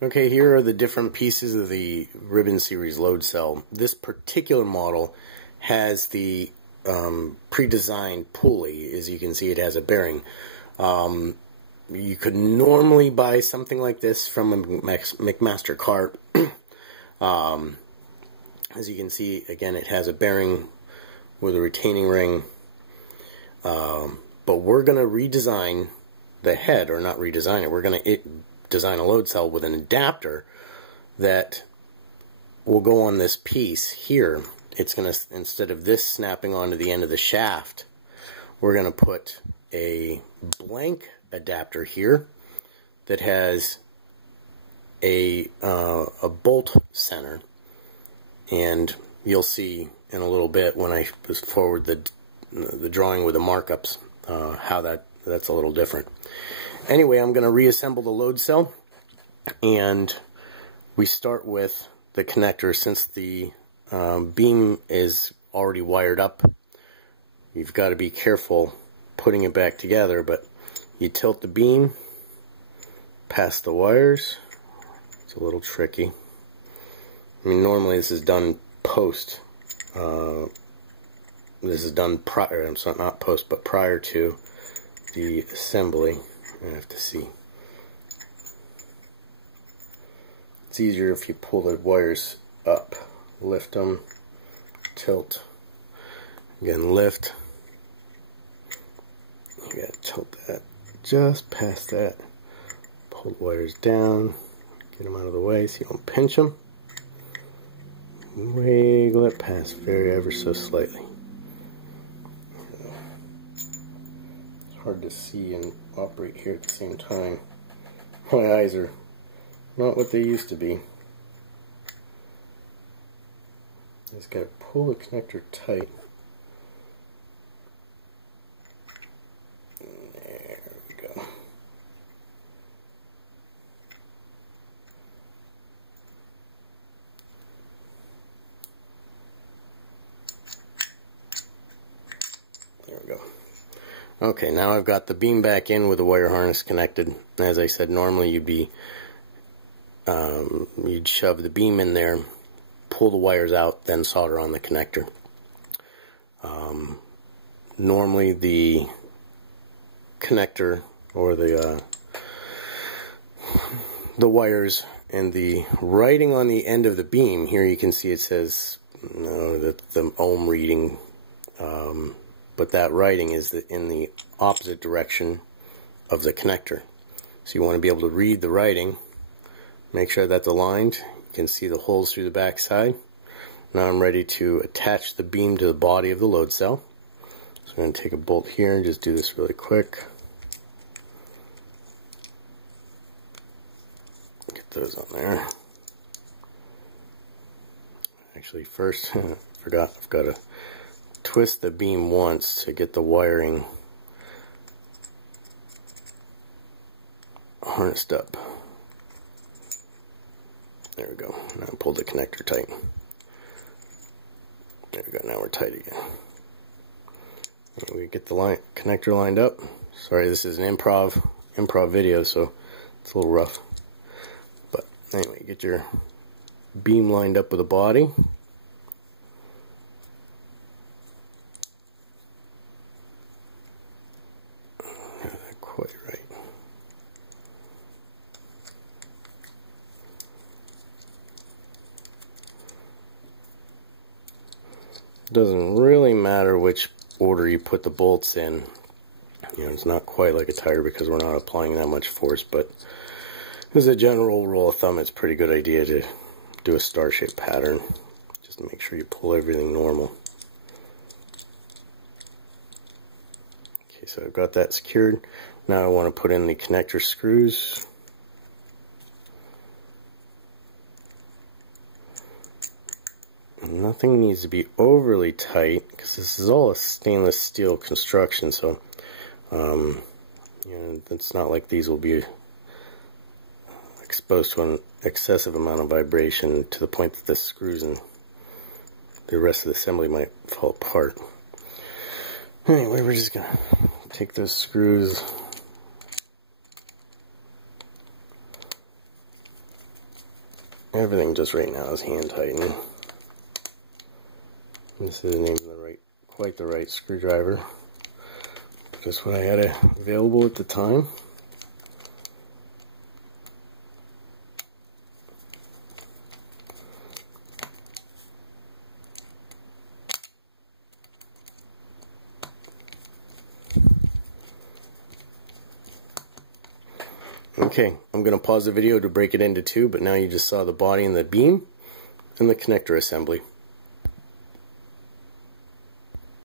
Okay, here are the different pieces of the Ribbon Series load cell. This particular model has the pre-designed pulley. As you can see, it has a bearing. You could normally buy something like this from a McMaster cart. As you can see, again, it has a bearing with a retaining ring. But we're going to redesign the head, or not redesign it. We're going to design a load cell with an adapter that will go on this piece here. It's going to, instead of this snapping onto the end of the shaft, we're going to put a blank adapter here that has a bolt center, and you'll see in a little bit when I forward the drawing with the markups how that's a little different. Anyway, I'm going to reassemble the load cell, and we start with the connector. Since the beam is already wired up, you've got to be careful putting it back together, but you tilt the beam past the wires. It's a little tricky. I mean, normally this is done post. This is done prior, I'm sorry, not post, but prior to the assembly. I have to see. It's easier if you pull the wires up. Lift them, tilt, again lift. You gotta tilt that just past that. Pull the wires down, get them out of the way so you don't pinch them. Wiggle it past very ever so slightly. It's hard to see and operate here at the same time. My eyes are not what they used to be. Just gotta pull the connector tight. There we go. There we go. Okay, now I've got the beam back in with the wire harness connected. As I said, normally you'd shove the beam in there, pull the wires out, then solder on the connector. Normally the connector, or the wires, and the writing on the end of the beam, here you can see it says the ohm reading, but that writing is in the opposite direction of the connector. So you want to be able to read the writing, make sure that's aligned. You can see the holes through the back side. Now I'm ready to attach the beam to the body of the load cell. So I'm going to take a bolt here and just do this really quick. Get those on there. Actually, first, I forgot, I've got to twist the beam once to get the wiring harnessed up. There we go. Now pull the connector tight. There we go. Now we're tight again. And we get the connector lined up. Sorry, this is an improv video, so it's a little rough. But anyway, get your beam lined up with the body. Not quite right. It doesn't really matter which order you put the bolts in. You know, it's not quite like a tire because we're not applying that much force, but as a general rule of thumb, it's a pretty good idea to do a star-shaped pattern. Just to make sure you pull everything normal. Okay, so I've got that secured. Now I want to put in the connector screws. Nothing needs to be overly tight because this is all a stainless steel construction, so you know, it's not like these will be exposed to an excessive amount of vibration to the point that the screws and the rest of the assembly might fall apart. Anyway, we're just gonna take those screws, Everything just right now is hand tightening. This isn't even quite the right screwdriver. But it's what I had available at the time. Okay, I'm going to pause the video to break it into two, but now you just saw the body and the beam and the connector assembly.